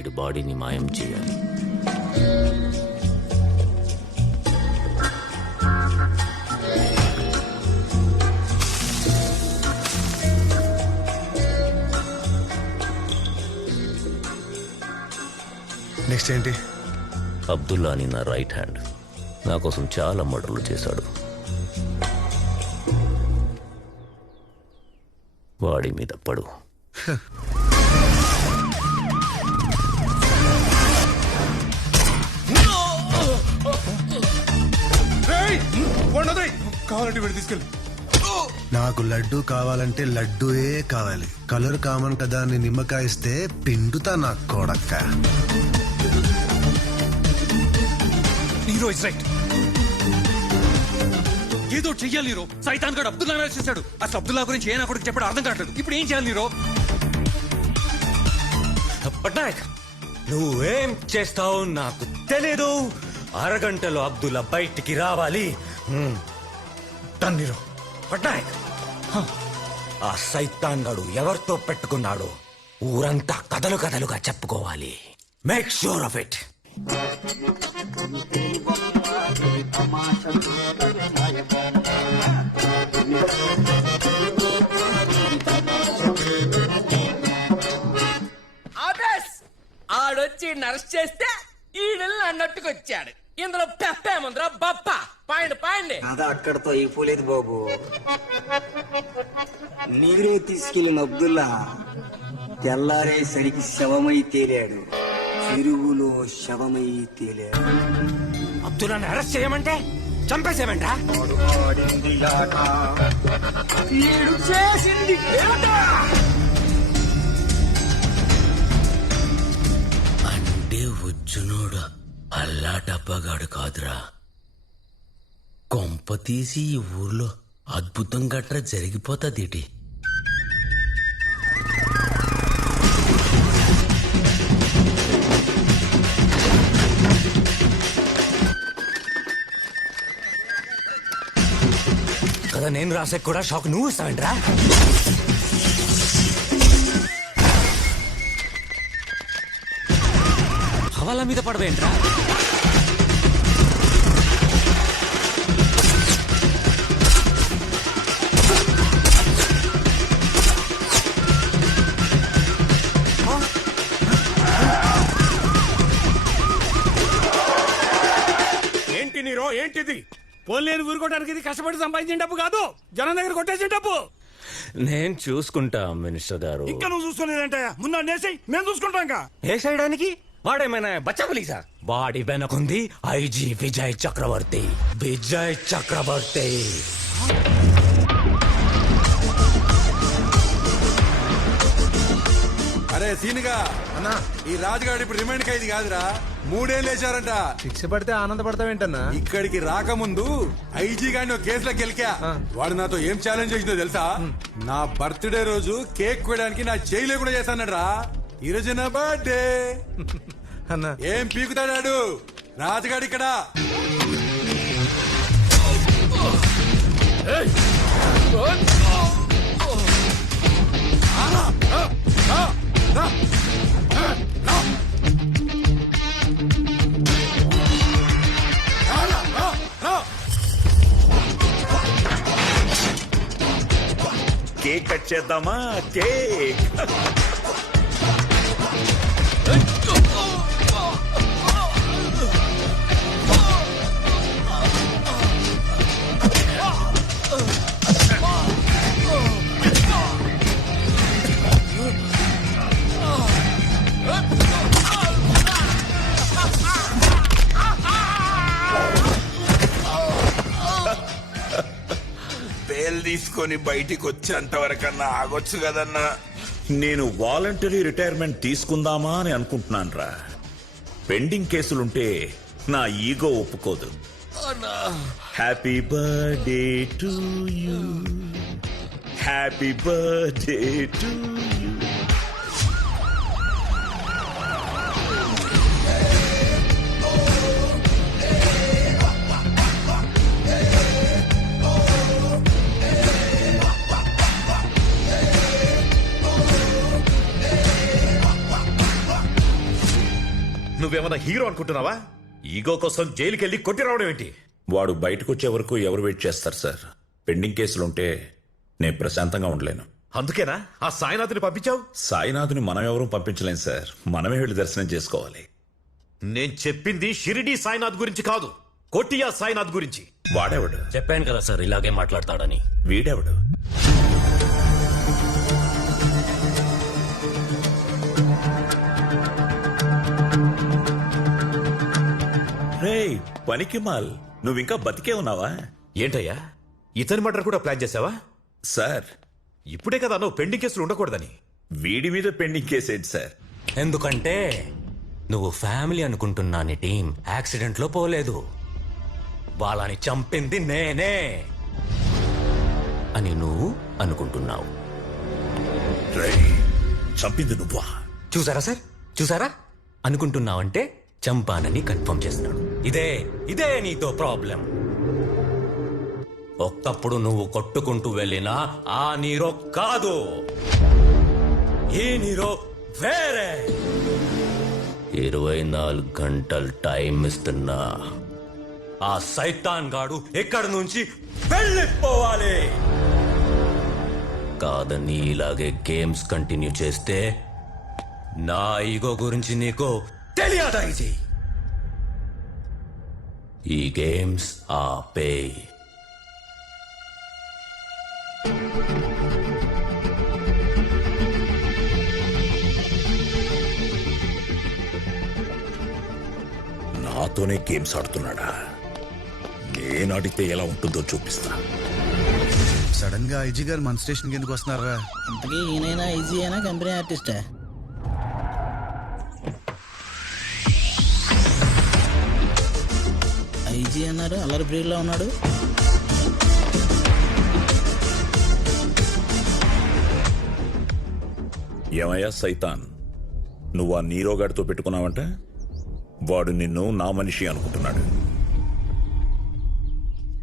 వీడి బాడీని మాయం చేయాలి. నెక్స్ట్ ఏంటి? అబ్దుల్లా అని నా రైట్ హ్యాండ్ నా కోసం చాలా మర్డర్లు చేశాడు. వాడి మీద పడు. కావాలంటే వీడు తీసుకెళ్ళి. నాకు లడ్డు కావాలంటే లడ్డూయే కావాలి. కలర్ కామన్ కదా అని నిమ్మకాయ ఇస్తే పిండుతా నా కొడక్క. Hero is right. ఏదో చెయ్యాలి హీరో. సైతాన్ గడు అబ్దుల్లా అరెస్ట్ చేశాడు. అసలు అబ్దుల్లా గురించి ఏ నా కొడుకు చెప్పడం అర్థం కావట్లేదు. ఇప్పుడు ఏం చేయాలి హీరో? పట్నాయక్, నువ్వేం చేస్తావు నాకు తెలీదు. అరగంటలో అబ్దుల్లా బయటికి రావాలి. తన్నిరో పట్నాయక్, ఆ సైతాన్ గడు ఎవరితో పెట్టుకున్నాడు ఊరంతా కథలు కథలుగా చెప్పుకోవాలి. Make sure of it. ఆడొచ్చి అరెస్ట్ చేస్తే ఈడెల్ని అన్నట్టుకొచ్చాడు. ఇందులో పెప్పేముందిరా బప్ప. పాయండి పాయండి. అది అక్కడతో అయిపోలేదు బాబు. నీరే తీసుకెళ్లిన అబ్దుల్లా తెల్లారేసరికి శవమై తేలాడు. చెరువులో శవమై తేలాడు. అబ్దుల్లాని అరెస్ట్ చేయమంటే చంపేసేమంటా? చేసింది అంటే వచ్చునోడు అల్లాటప్పగాడు కాదురా. కొంప తీసి ఈ ఊర్లో అద్భుతం గట్రా జరిగిపోతాదేటి. కదా నేను రాసే కూడా షాక్ నువ్వు ఇస్తావేంట్రా? హవాలా మీద పడవేంట్రా? ఏంటి నీరో? ఏంటిది? పోలేని ఊరుకోవడానికి ఇది కష్టపడి సంపాదించిన డబ్బు కాదు, జనం దగ్గర కొట్టేసిన డబ్బు. నేను చూసుకుంటా మినిస్టర్ గారు. ఇంకా నువ్వు చూసుకోలేదంటాయా? ముందు నేసై మేము చూసుకుంటాం. వేసేయడానికి వాడేమైనా బచ్చా పులీసా? వాడి వెనకుంది ఐజీ విజయ్ చక్రవర్తి. విజయ్ చక్రవర్తి. అరే సీనుగా అన్నా, ఈ రాజుగాడు ఇప్పుడు రిమైండ్ ఖైదీ కాదురా, 3 ఏళ్ళు వేశారంట. శిక్ష పడితే ఆనందపడతావేంటన్నా? ఇక్కడికి రాకముందు ఐజీ గాని ఒక కేసులో గెలికా. వాడు నాతో ఏం ఛాలెంజ్ చేసిందో తెలుసా? నా బర్త్డే రోజు కేక్ కోయడానికి నా చేయి లేకుండా చేశానట రా. ఈరోజు నా బర్త్డే అన్నా ఏం పీకుతాడాడు రాజుగాడు ఇక్కడ. కేక్ కట్ చేద్దామా? కేక్ తీసుకొని బయటికి వచ్చేంత వరకన్నా ఆగొచ్చు కదన్నా. నేను వాలంటరీ రిటైర్మెంట్ తీసుకుందామా అని అనుకుంటున్నాను రా. పెండింగ్ కేసులుంటే నా ఈగో ఒప్పుకోదు. Happy birthday to you, happy birthday to you. నువ్వేమన్నా హీరో అనుకుంటున్నావా? ఈగో కోసం జైలుకి వెళ్ళి కొట్టి రావడం ఏంటి? వాడు బయటకు వచ్చే వరకు ఎవరు వెయిట్ చేస్తారు సార్? పెండింగ్ కేసులుంటే నేను ప్రశాంతంగా ఉండలేను. అందుకేనా ఆ సాయినాథుని పంపించావు? సాయినాథుని మనం ఎవరూ పంపించలేం సార్, మనమే వెళ్ళి దర్శనం చేసుకోవాలి. నేను చెప్పింది షిరిడి సాయినాథ్ గురించి కాదు, కోటియా సాయినాథ్ గురించి. వాడెవడు? చెప్పాను కదా సార్ ఇలాగే మాట్లాడతాడని. వీడెవడు? రేయ్ పనికిమాల్, నువ్వింకా బతికే ఉన్నావా? ఏంటయ్యా, ఇతని మర్డర్ కూడా ప్లాన్ చేసావా? సార్ ఇప్పుడే కదా నువ్వు పెండింగ్ కేసులు ఉండకూడదని. వీడి మీద పెండింగ్ కేసు ఏంటి సార్? ఎందుకంటే నువ్వు ఫ్యామిలీ అనుకుంటున్నా నీ టీం యాక్సిడెంట్ లో పోలేదు, వాళ్ళని చంపింది నేనే అని నువ్వు అనుకుంటున్నావు. రేయ్ చంపింది నువ్వా? చూసారా సార్, చూసారా? అనుకుంటున్నావంటే చంపానని కన్ఫర్మ్ చేస్తున్నాడు. ఇదే నీతో ప్రాబ్లం. ఒక్కప్పుడు నువ్వు కొట్టుకుంటూ వెళ్ళినా ఆ నీరో కాదు, ఈ నీరో వేరే. 24 గంటలు టైం ఇస్తున్నా ఆ సైతాన్ గాడు ఎక్కడి నుంచి వెళ్ళిపోవాలి. కాదని ఇలాగే గేమ్స్ కంటిన్యూ చేస్తే నా ఈగో గురించి నీకు తెలియదా? ఈ గేమ్స్ ఆపే. నాతోనే గేమ్స్ ఆడుతున్నాడా? నేను ఆడితే ఎలా ఉంటుందో చూపిస్తా. సడన్ గా ఐజీ గారు మన స్టేషన్ ఎందుకు వస్తున్నారా? ఇంతకీ ఈయనైనా ఈజీ అయినా కంపెనీ ఆర్టిస్టా? ఐజీ అన్నారు, అల్లరి బ్రీడ్లో ఉన్నాడు. ఏమయ్యా సైతాన్, నువ్వు ఆ నీరోగాడితో పెట్టుకున్నావంట? వాడు నిన్ను నా మనిషి అనుకుంటున్నాడు.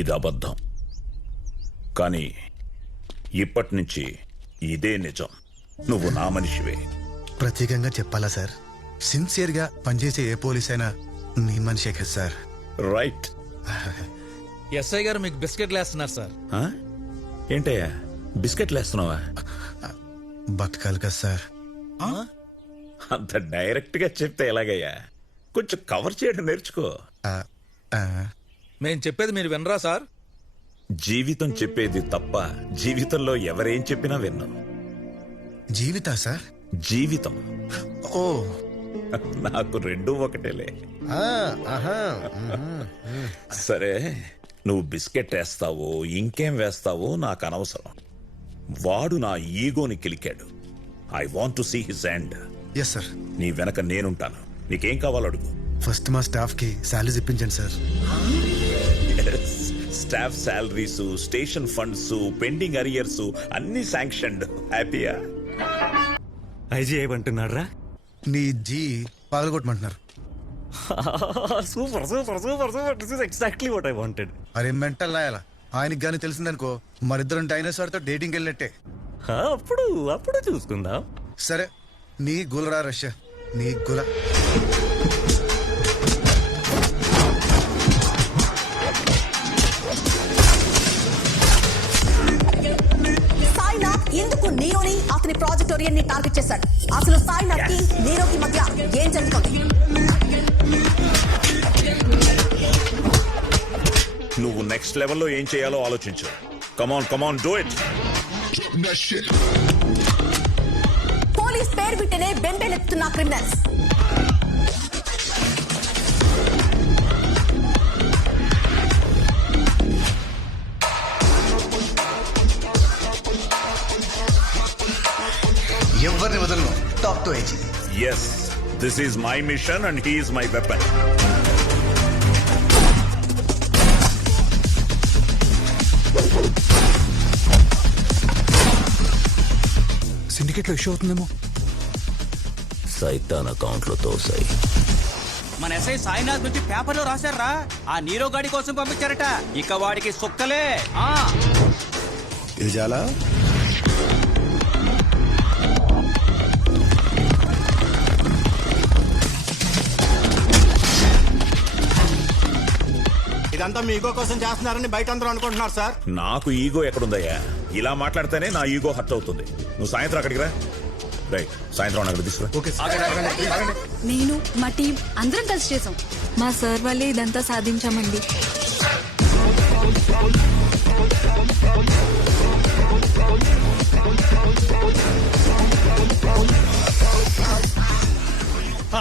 ఇది అబద్ధం, కానీ ఇప్పటి నుంచి ఇదే నిజం. నువ్వు నా మనిషివే. ప్రత్యేకంగా చెప్పాలా సార్? సిన్సియర్ గా పనిచేసే ఏ పోలీస్ అయినా నీ మనిషే కదా సార్. రైట్. ఎస్ఐ గారు మీకు బిస్కెట్లు వేస్తున్నారు సార్. ఆ? ఏంటయ్యా బిస్కెట్లు వేస్తున్నావా? బతకాలి కదా సార్. అంత డైరెక్ట్ గా చెప్తే ఎలాగయ్యా? కొంచెం కవర్ చేయడం నేర్చుకో. మేము చెప్పేది మీరు వినరా సార్? జీవితం చెప్పేది తప్ప జీవితంలో ఎవరేం చెప్పినా విన్ను. జీవితా సార్? జీవితం. ఓ నాకు రెండూ ఒకటేలే. సరే, నువ్వు బిస్కెట్ వేస్తావో ఇంకేం వేస్తావో నాకు అనవసరం. వాడు నా ఈగోని కిలికాడు. I want to see his end. Yes sir. నీ వెనక నేనుంటాను. నీకేం కావాలో అడుగు. ఫస్ట్ మా స్టాఫ్ కి శాలరీస్ ఇప్పించండి sir. Staff salaries, station funds, pending arrears అన్ని శాంక్షన్డ్. హ్యాపీయా? ఐజీ ఏమంటున్నారా? నీ జీ పగలగొట్టమంటున్నారు. Super super super super. This is exactly what I wanted. అరే మెంటల్ లాయాలా, ఆయనకి గానీ తెలిసిందనుకో మరిద్దరం డైనోసార్ తో డేటింగ్ వెళ్ళినట్టే. అప్పుడు చూసుకుందాం. సరే, నీ గులరా రష్యా, నీ గుల. సాయినాథ్ ఎందుకు నీరోని అతని ప్రాజెక్ట్ ఓరియన్ ని టార్గెట్ చేశాడు? అసలు సాయినాథ్ కి నీరోకి మధ్య ఏం జరుగుతుంది? నువ్వు నెక్స్ట్ లెవెల్లో ఏం చేయాలో ఆలోచించు. Come on do it. పోలీస్ పేరు వింటేనే బెంబేలెత్తుతున్న క్రిమినల్స్. ఎవరిని వదలను. Talk to IG. Yes, this is my mission and he is my weapon. Syndicate లో ఇష్యూ అవుతుందేమో. సైతాన్ అకౌంట్ లో తోసాయి. మన ఎస్ఐ సాయినాథ్ నుంచి పేపర్లో రాశారా? ఆ నీరో గాడి కోసం పంపించారట. ఇక వాడికి సుక్కలే. ఇది చాలా ఇదంతా మీకో కోసం చేస్తున్నారని బయట అందరూ అనుకుంటున్నారు సార్. నాకు ఈగో ఎక్కడుందయ్యా? ఇలా మాట్లాడితేనే నా ఈగో హర్ట్ అవుతుంది. నువ్వు సాయంత్రం అక్కడికి రా. రైట్, సాయంత్రం అక్కడ తీసుకురా. నేను మా టీం అందరం కలిసి చేసాం. మా సార్ వల్లే ఇదంతా సాధించామండి.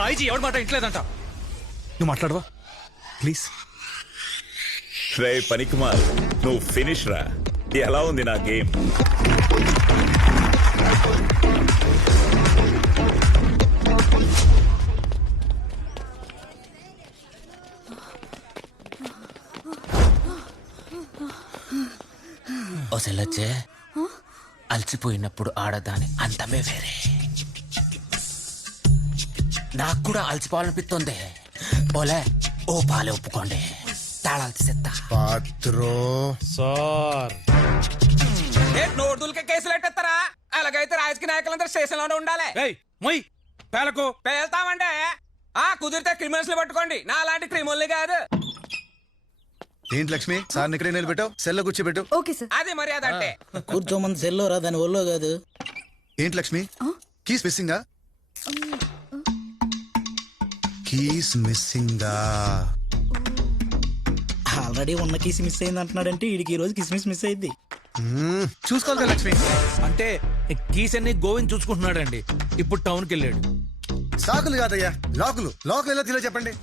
ఐజీ ఎవరి మాట ఇంట్లేదంట. నువ్వు మాట్లాడవా ప్లీజ్? రే పనికిమాల్, నువ్వు ఫినిష్ రా. ఎలా ఉంది నా గేమ్? ఓ సెల్లొచ్చే, అలసిపోయినప్పుడు ఆడదాని అందమే వేరే. నాకు కూడా అలసిపోవాలనిపిస్తుంది. ఓలే ఓ పాలే ఒప్పుకోండి, తాళాలు తీసేస్తా. పాత్రో సార్ నోటులకే కేసులు ఎట్టేస్తారా? అలాగైతే రాజకీయ నాయకులందరూ స్టేషన్ లోనే ఉండాలి. మొయ్ పేలకు పేల్తామంటే కుదిరితే క్రిమినల్స్ పట్టుకోండి, నా లాంటి క్రిమినల్ కాదు. ఏంటి లక్ష్మి సార్ ఇక్కడే నిలబెట్టావు? సెల్లో కూర్చోబెట్టు. Okay sir. అది మర్యాద అంటే. కూర్చోమంది సెల్లోరా, దాని ఒళ్ళో కాదు. ఏంటి లక్ష్మి కీస్ మిస్సింగా? కీస్ మిస్సింగా? ఆల్రెడీ ఉన్న కిస్ మిస్ అయింది అంటున్నాడంటే వీడికి ఈ రోజు కిస్మిస్ మిస్ అయింది. చూసుకోవాలి కదా లక్ష్మి. అంటే కీస్ అన్ని గోవింద్ చూసుకుంటున్నాడు అండి. ఇప్పుడు టౌన్ కి వెళ్ళాడు. సాకులు కాదయ్యా, లాకులు. లాకులు ఎలా తీలో చెప్పండి.